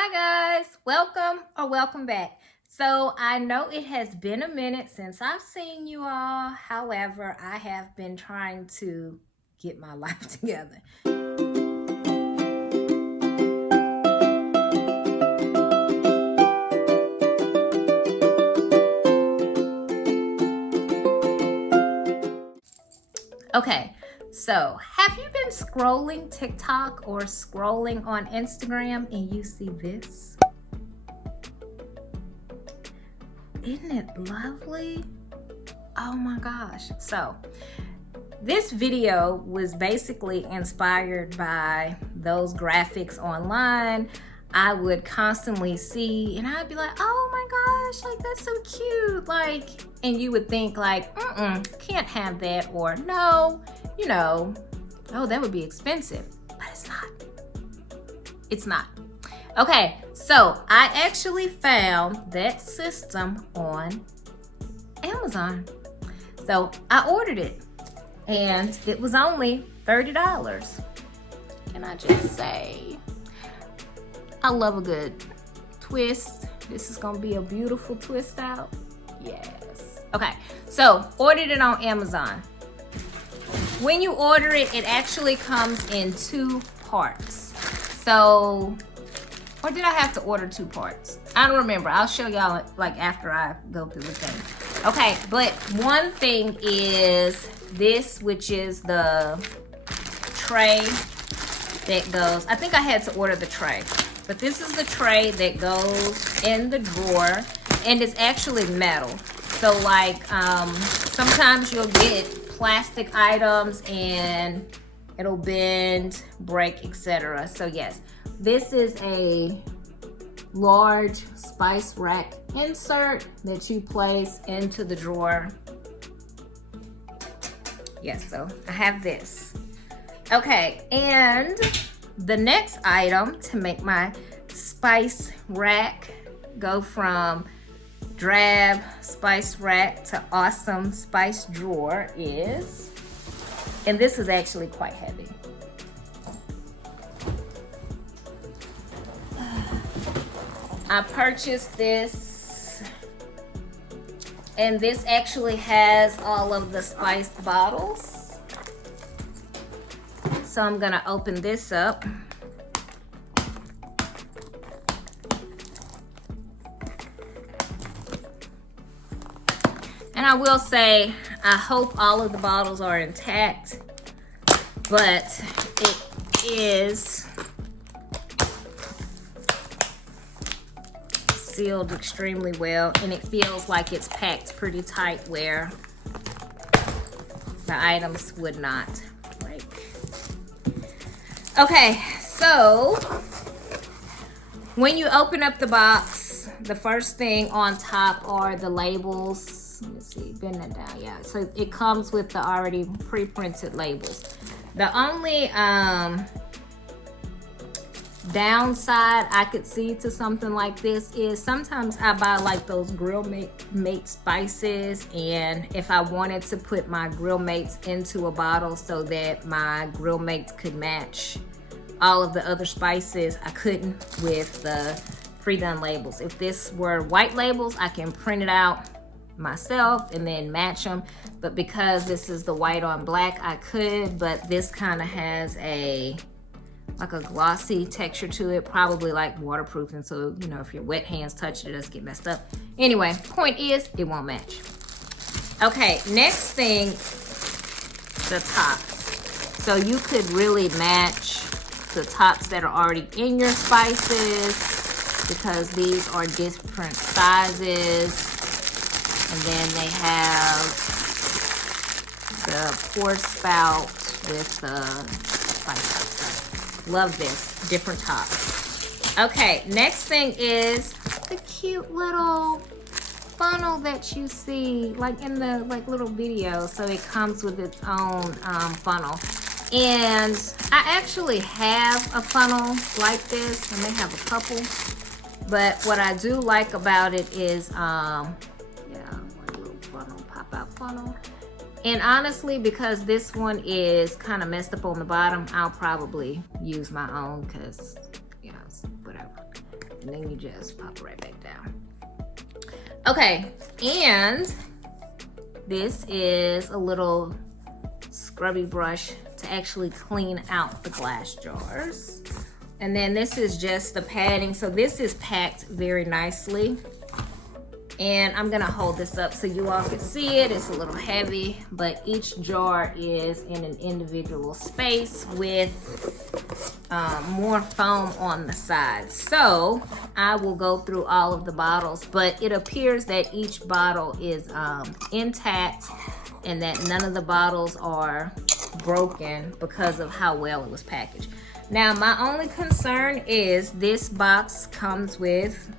Hi guys, welcome back. So I know it has been a minute since I've seen you all. However, I have been trying to get my life together. Okay, so have you been scrolling TikTok or scrolling on Instagram and you see this? Isn't it lovely? Oh my gosh. So this video was basically inspired by those graphics online. I would constantly see and I'd be like, oh my gosh, like that's so cute. Like, and you would think like, can't have that, or no, oh, that would be expensive. But it's not. It's not. Okay, so I actually found that system on Amazon. So I ordered it and it was only $30. Can I just say, I love a good twist. This is gonna be a beautiful twist out. Yes. Okay, so ordered it on Amazon. When you order it, it actually comes in 2 parts. So, or did I have to order 2 parts? I don't remember. I'll show y'all like after I go through the thing. Okay, but one thing is this, which is the tray that goes, I think I had to order the tray, but this is the tray that goes in the drawer, and it's actually metal. So like sometimes you'll get plastic items and it'll bend, break, etc. So yes, this is a large spice rack insert that you place into the drawer. Yes, so I have this. Okay, and the next item to make my spice rack go from drab spice rack to awesome spice drawer is, and this is actually quite heavy. I purchased this, and this actually has all of the spice bottles. So I'm gonna open this up. And I will say, I hope all of the bottles are intact, but it is sealed extremely well, and it feels like it's packed pretty tight where the items would not break. Okay, so when you open up the box, the first thing on top are the labels. Let me see, bend that down, yeah. So it comes with the already pre-printed labels. The only downside I could see to something like this is sometimes I buy like those grill mate spices, and if I wanted to put my grill mates into a bottle so that my grill mates could match all of the other spices, I couldn't with the pre-done labels. If this were white labels, I can print it out myself and then match them, but because this is the white on black, I could, but this kind of has like a glossy texture to it, probably like waterproofing, so if your wet hands touch it, it doesn't get messed up. Anyway, point is, it won't match. Okay, next thing, the tops. So you could really match the tops that are already in your spices, because these are different sizes. And then they have the pour spout with the spice top. Love this, different tops. Okay, next thing is the cute little funnel that you see like in the little video. So it comes with its own funnel. And I actually have a funnel like this, and they have a couple. But what I do like about it is funnel. And honestly, because this one is kind of messed up on the bottom, I'll probably use my own, because whatever. and then you just pop it right back down. Okay, and this is a little scrubby brush to actually clean out the glass jars. And then this is just the padding. So this is packed very nicely. And I'm gonna hold this up so you all can see it. It's a little heavy, but each jar is in an individual space with more foam on the sides. So I will go through all of the bottles, but it appears that each bottle is intact and that none of the bottles are broken because of how well it was packaged. Now, my only concern is this box comes with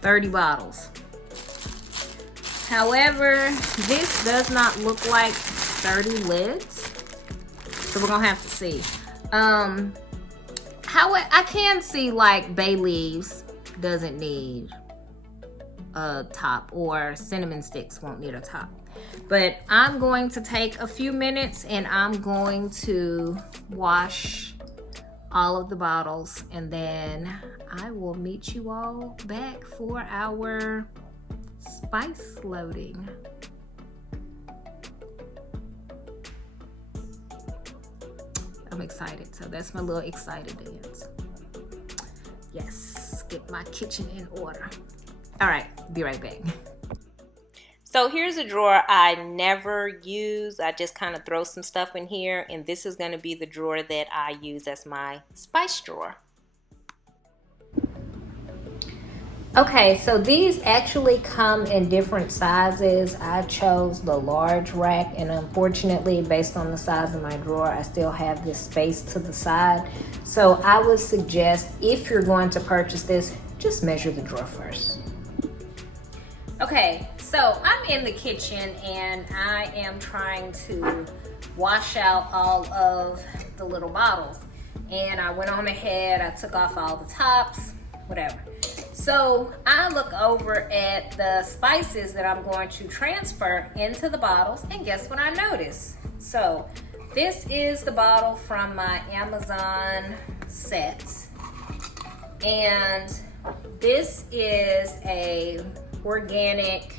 30 bottles. However, this does not look like 30 lids, so we're gonna have to see. I can see like bay leaves doesn't need a top, or cinnamon sticks won't need a top. But I'm going to take a few minutes and I'm going to wash all of the bottles, and then I will meet you all back for our spice loading. I'm excited, so that's my little excited dance. Yes, get my kitchen in order. All right, be right back. So here's a drawer I never use. I just kind of throw some stuff in here, and this is going to be the drawer that I use as my spice drawer. Okay, so these actually come in different sizes. I chose the large rack, and unfortunately, based on the size of my drawer, I still have this space to the side. So I would suggest, if you're going to purchase this, just measure the drawer first. Okay, so I'm in the kitchen and I am trying to wash out all of the little bottles. And I went on ahead, I took off all the tops, whatever. So I look over at the spices that I'm going to transfer into the bottles, and guess what I notice? So this is the bottle from my Amazon set. And this is a organic,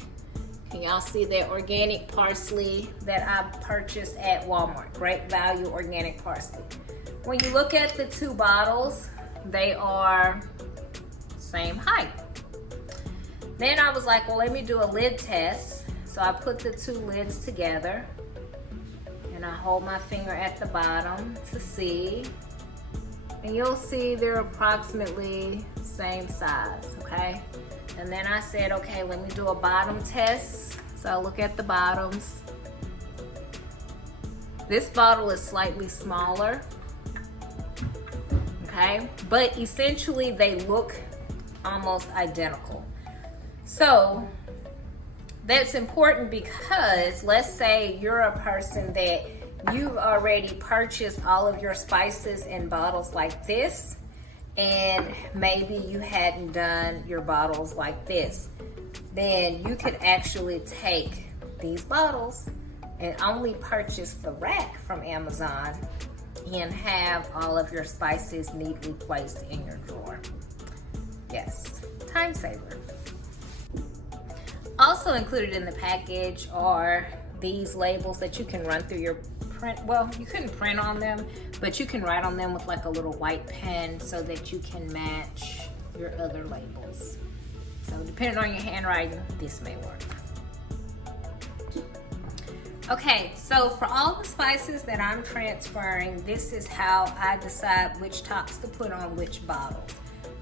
can y'all see that organic parsley that I purchased at Walmart? Great value organic parsley. When you look at the two bottles, they are same height. Then I was like, well, let me do a lid test. So I put the two lids together and I hold my finger at the bottom to see. And you'll see they're approximately same size, okay? And then I said, okay, let me do a bottom test. So I look at the bottoms. This bottle is slightly smaller, okay? But essentially they look almost identical. So that's important because let's say you're a person that you've already purchased all of your spices in bottles like this, and maybe you hadn't done your bottles like this, then you could actually take these bottles and only purchase the rack from Amazon and have all of your spices neatly placed in your drawer. Yes, time saver. Also included in the package are these labels that you can run through your print. Well, you couldn't print on them, but you can write on them with like a little white pen so that you can match your other labels. So depending on your handwriting, this may work. Okay, so for all the spices that I'm transferring, this is how I decide which tops to put on which bottle.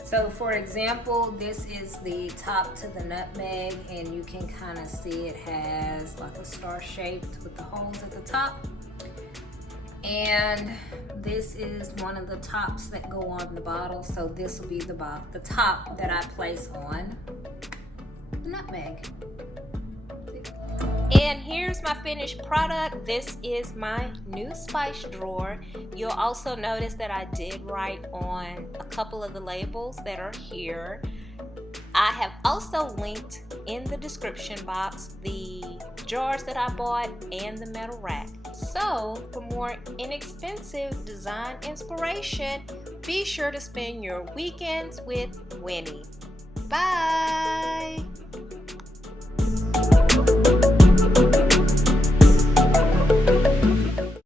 So for example, this is the top to the nutmeg, and you can kind of see it has like a star shaped with the holes at the top. And this is one of the tops that go on the bottle. So this will be the top that I place on the nutmeg. And here's my finished product. This is my new spice drawer. You'll also notice that I did write on a couple of the labels that are here. I have also linked in the description box the jars that I bought and the metal rack. So, for more inexpensive design inspiration, be sure to spend your weekends with Winnie. Bye!